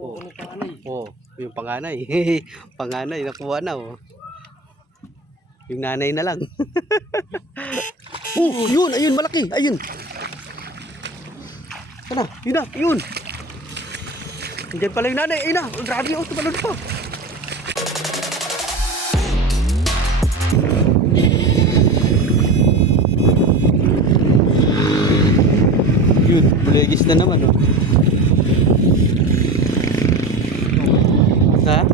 Oh. Ano panganay? Oh, yung panganay. panganay, nakuha na oh. Yung nanay na lang. oh, yun, ayun, malaki, ayun. Ano, yun na, yun. Diyan pala yung nanay, ayun na. Oh, grabe, oh, tumalon pa. Yun, bulegis na naman, oh. Ha?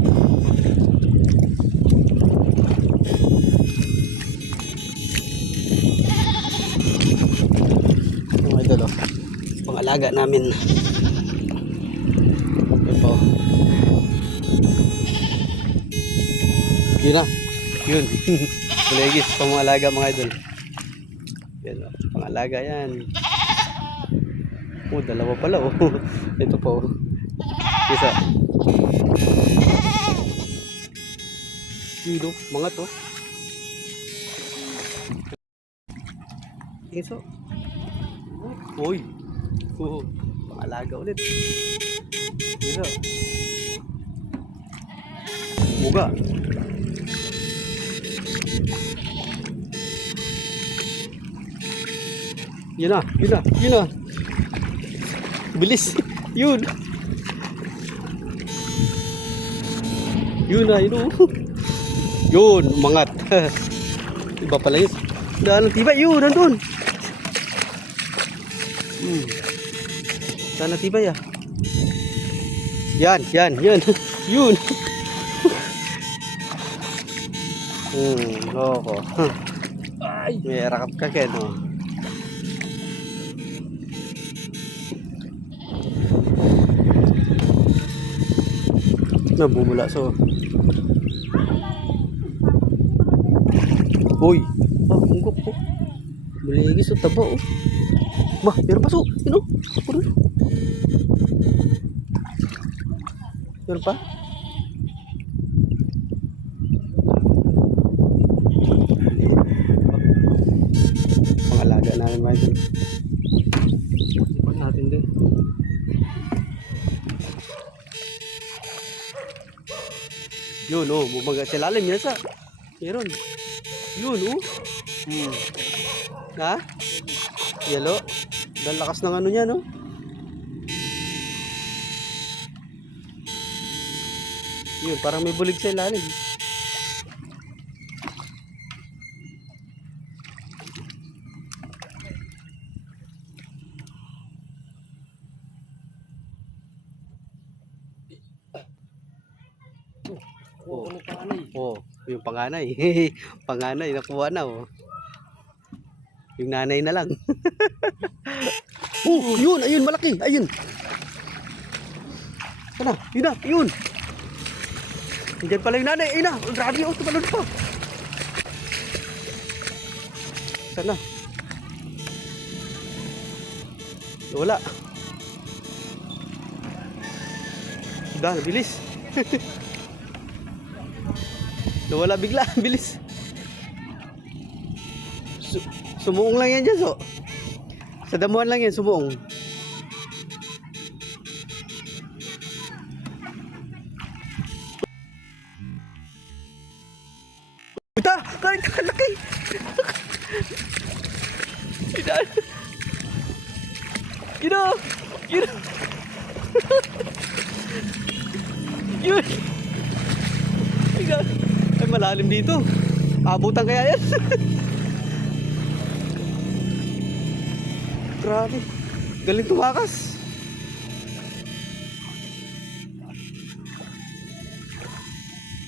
Mga idol, oh. Pangalaga namin. Yun po. Yun na. Yun. Bulegis, pangalaga mga idol. Yan, oh. Pangalaga yan. Oh, dalawa pala, oh. Ito po. oh. Isa. Oh. Mga to. Iso. Uy. Oh, pangalaga ulit. Iso. Buga. Yun na, yun na, yun na. Bilis. Yun. Yun na, yun oh. Yun, umangat. Iba pala yun. Daan ng tibay, yun, nandun. Hmm. Daan ng tibay ah. Yan, yan, yan. yun. hmm, loko. Ay! May rakap ka, Ken, oh. Nabumula so. Uy, ah, unggok po. Buligis o taba oh. Ba, meron pa so. Oh. Puro. Meron pa? Pangalaga namin mga idol. Ipan natin din. Yun oh, bumaga sa lalim yan sa. Meron. Yun oh. Hmm. Ha? Yelo. Dahil lakas ng ano niya no. Yun, parang may bulig sa ilalim. Panganay? Oh, yung panganay. panganay, nakuha na oh. Yung nanay na lang. oh, yun, ayun, malaki, ayun. Ano, yun na, yun. Diyan pala yung nanay, ayun na. Grabe, oh, tumalon pa. Sana. Wala. Dahil, bilis. Nawala bigla, bilis. Su sumuong lang yan dyan, so. Sa damuhan lang yan, sumuong. Puta! Kain ka, laki! Inan! Gino! Gino! Yun! Tingnan. Malalim dito. Abutan kaya yan. Grabe. Galing tumakas.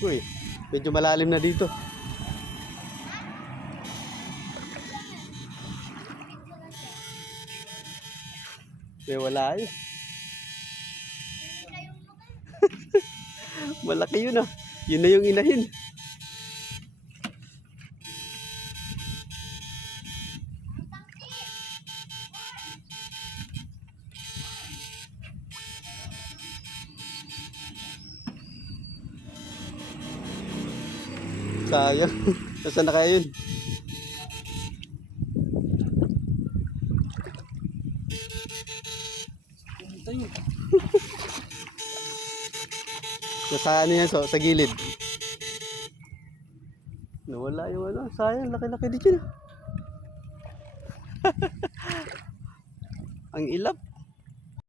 Uy, medyo malalim na dito. May wala eh. Malaki yun ah. Yun na yung inahin. Sayang. Nasaan na kaya yun? Nasa ano yan, so, sa gilid. Nawala yung ano, sayang, laki-laki din yun. Ang ilap.